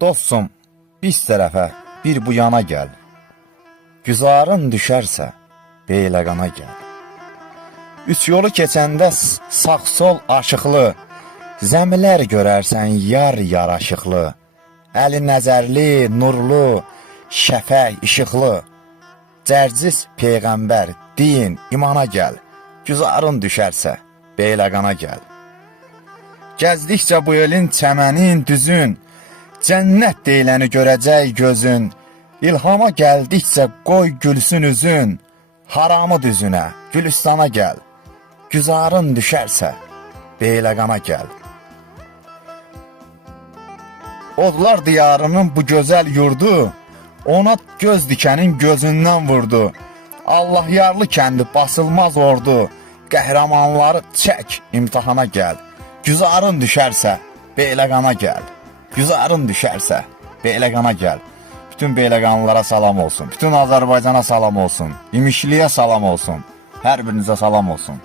Dostum, biz tərəfə bir bu yana gəl. Güzarın düşərsə, Beyləqana gəl. Üç yolu keçəndə sağ-sol aşıqlı, zəmilər görərsən yar yaraşıqlı, əli nəzərli, nurlu, şəfək işıqlı, cərcis peyğəmbər, din, imana gəl. Güzarın düşərsə, Beyləqana gəl. Gəzdikcə bu elin çəmənin düzün, cənnət deyiləni görəcək gözün, İlhama gəldikcə qoy gülsün üzün, haramı düzünə, Gülüstana gəl. Güzarın düşərsə, Beyləqana gəl. Odlar diyarının bu gözəl yurdu, ona göz dikənin gözündən vurdu. Allah yarlı kəndi basılmaz ordu, qəhrəmanları çək, imtihana gəl. Güzarın düşərsə, Beyləqana gəl. Güzarın düşərsə, Beyləqana gəl. Bütün Beyləqanlılara salam olsun. Bütün Azərbaycana salam olsun. İmişliyə salam olsun. Hər birinizə salam olsun.